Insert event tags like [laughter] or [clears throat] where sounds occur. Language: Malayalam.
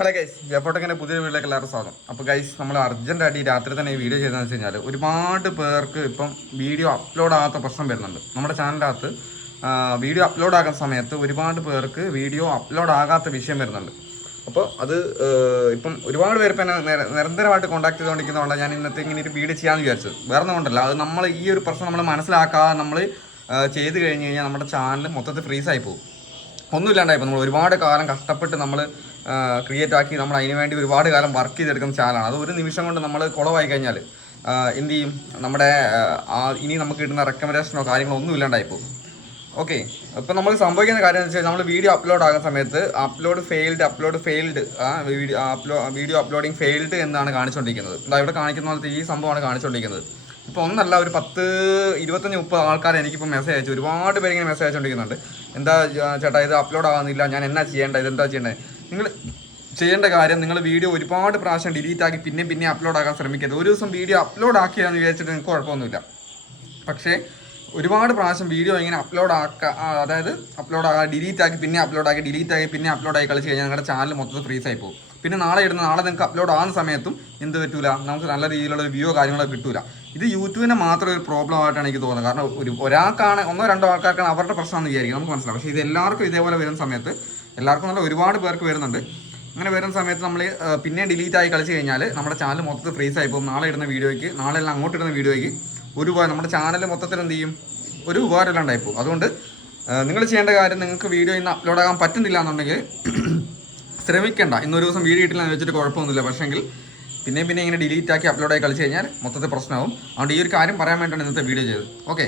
ഹലോ ഗൈസ് ജപ്പോട്ടങ്ങനെ പുതിയ വീട്ടിലേക്ക് എല്ലാവർക്കും സ്വാഗതം. അപ്പോൾ ഗൈസ് നമ്മൾ അർജന്റായിട്ട് ഈ രാത്രി തന്നെ ഈ വീഡിയോ ചെയ്തതെന്ന് വെച്ച് കഴിഞ്ഞാൽ ഒരുപാട് പേർക്ക് ഇപ്പം വീഡിയോ അപ്ലോഡ് ആകാത്ത പ്രശ്നം വരുന്നുണ്ട്. നമ്മുടെ ചാനലിനകത്ത് വീഡിയോ അപ്ലോഡ് ആകുന്ന സമയത്ത് ഒരുപാട് പേർക്ക് വീഡിയോ അപ്ലോഡ് ആകാത്ത വിഷയം വരുന്നുണ്ട്. അപ്പോൾ അത് ഇപ്പം ഒരുപാട് പേര് ഇപ്പം എന്നെ നിര- നിരന്തരമായിട്ട് കോൺടാക്ട് ചെയ്തുകൊണ്ടിരിക്കുന്നതുകൊണ്ട് ഞാൻ ഇന്നത്തെ ഇങ്ങനെ ഒരു വീഡിയോ ചെയ്യാമെന്ന് വിചാരിച്ചത്. വേറെ കൊണ്ടല്ല. അത് നമ്മൾ ഈ ഒരു പ്രശ്നം നമ്മൾ മനസ്സിലാക്കാതെ നമ്മൾ ചെയ്ത് കഴിഞ്ഞ് കഴിഞ്ഞാൽ നമ്മുടെ ചാനൽ മൊത്തത്തിൽ ഫ്രീസായി പോകും. ഒന്നുമില്ലാണ്ടായിപ്പോൾ നമ്മൾ ഒരുപാട് കാലം കഷ്ടപ്പെട്ട് നമ്മൾ ക്രിയേറ്റ് ആക്കി നമ്മൾ അതിന് വേണ്ടി ഒരുപാട് കാലം വർക്ക് ചെയ്തെടുക്കുന്ന ചാനലാണ്. അത് ഒരു നിമിഷം കൊണ്ട് നമ്മൾ കുളമായി കഴിഞ്ഞാൽ എന്ത് ചെയ്യും? നമ്മുടെ ഇനി നമുക്ക് കിട്ടുന്ന റെക്കമെൻഡേഷനോ കാര്യങ്ങളോ ഒന്നും ഇല്ലാണ്ടായിപ്പോൾ ഓക്കെ ഇപ്പം നമ്മൾ സംഭവിക്കുന്ന കാര്യം എന്ന് വെച്ചാൽ നമ്മൾ വീഡിയോ അപ്ലോഡ് ആകുന്ന സമയത്ത് upload failed upload failed video അപ്ലോ video uploading failed എന്നാണ് കാണിച്ചുകൊണ്ടിരിക്കുന്നത് ഇവിടെ കാണിക്കുന്ന പോലത്തെ ഈ സംഭവമാണ് കാണിച്ചുകൊണ്ടിരിക്കുന്നത് ഇപ്പോൾ ഒന്നല്ല ഒരു പത്ത് ഇരുപത്തഞ്ച് മുപ്പത് ആൾക്കാർ എനിക്കിപ്പോൾ മെസ്സേജ് അയച്ചു. ഒരുപാട് പേര് ഇങ്ങനെ മെസ്സേജ് അയച്ചുകൊണ്ടിരിക്കുന്നുണ്ട് എന്താ ചേട്ടാ ഇത് അപ്ലോഡ് ആകുന്നില്ല ഞാൻ എന്നാ ചെയ്യേണ്ടത് ഇതെന്താ ചെയ്യേണ്ടത് നിങ്ങൾ ചെയ്യേണ്ട കാര്യം നിങ്ങൾ വീഡിയോ ഒരുപാട് പ്രാവശ്യം ഡിലീറ്റ് ആക്കി പിന്നെ പിന്നെ അപ്ലോഡ് ആക്കാൻ ശ്രമിക്കരുത്. ഒരു ദിവസം വീഡിയോ അപ്ലോഡ് ആക്കിയാന്ന് വിചാരിച്ചിട്ട് നിങ്ങൾക്ക് കുഴപ്പമൊന്നുമില്ല. പക്ഷേ ഒരുപാട് പ്രാവശ്യം വീഡിയോ ഇങ്ങനെ അപ്ലോഡ് ആക്കുക അതായത് അപ്ലോഡ് ആക്കുക ഡിലീറ്റ് ആക്കി പിന്നെ അപ്ലോഡ് ആക്കി ഡിലീറ്റ് ആക്കി പിന്നെ അപ്ലോഡ് ആയി കളിച്ച് കഴിഞ്ഞാൽ നിങ്ങളുടെ ചാനൽ മൊത്തത്തിൽ ഫ്രീസ് ആയി പോകും. പിന്നെ നാളെ ഇടുന്ന നാളെ നിങ്ങൾക്ക് അപ്ലോഡ് ആകുന്ന സമയത്തും എന്ത് പറ്റൂല? നമുക്ക് നല്ല രീതിയിലുള്ള ഒരു വ്യൂ കാര്യങ്ങളൊക്കെ കിട്ടൂല. ഇത് യൂട്യൂബിനെ മാത്രം ഒരു പ്രോബ്ലം ആയിട്ടാണ് എനിക്ക് തോന്നുന്നത്. കാരണം ഒരു ഒരാൾക്കാണ് ഒന്നോ രണ്ടോ ആൾക്കാർക്കാണ് അവരുടെ പ്രശ്നമാണെന്ന് വിചാരിക്കും. നമുക്ക് മനസ്സിലാവും. പക്ഷേ ഇത് എല്ലാവർക്കും ഇതേപോലെ വരുന്ന സമയത്ത് എല്ലാവർക്കും നല്ല ഒരുപാട് പേർക്ക് വരുന്നുണ്ട്. അങ്ങനെ വരുന്ന സമയത്ത് നമ്മൾ പിന്നെ ഡിലീറ്റ് ആയി കളിച്ച് കഴിഞ്ഞാൽ നമ്മുടെ ചാനൽ മൊത്തത്തിൽ ഫ്രീസ് ആയി. പോകും നാളെ ഇടുന്ന വീഡിയോയ്ക്ക് നാളെ എല്ലാം അങ്ങോട്ട് ഇടുന്ന വീഡിയോയ്ക്ക് ഒരു നമ്മുടെ ചാനൽ മൊത്തത്തിൽ എന്ത് ചെയ്യും? ഒരു ഉപകാരം ഉണ്ടായിപ്പോൾ അതുകൊണ്ട് നിങ്ങൾ ചെയ്യേണ്ട കാര്യം നിങ്ങൾക്ക് വീഡിയോ ഇന്ന് അപ്ലോഡ് ആകാൻ പറ്റുന്നില്ല എന്നുണ്ടെങ്കിൽ [clears throat] ശ്രമിക്കേണ്ട. ഇന്നൊരു ദിവസം വീഡിയോ ഇട്ടില്ല എന്ന് വെച്ചിട്ട് കുഴപ്പമൊന്നുമില്ല. പക്ഷേങ്കിൽ പിന്നെയും പിന്നെ ഇങ്ങനെ ഡിലീറ്റ് ആക്കി അപ്ലോഡ് ആയി കളിച്ച് കഴിഞ്ഞാൽ മൊത്തത്തിൽ പ്രശ്നമാവും. അതുകൊണ്ട് ഈ ഒരു കാര്യം പറയാൻ വേണ്ടിയാണ് ഇന്നത്തെ വീഡിയോ ചെയ്തത്. ഓക്കെ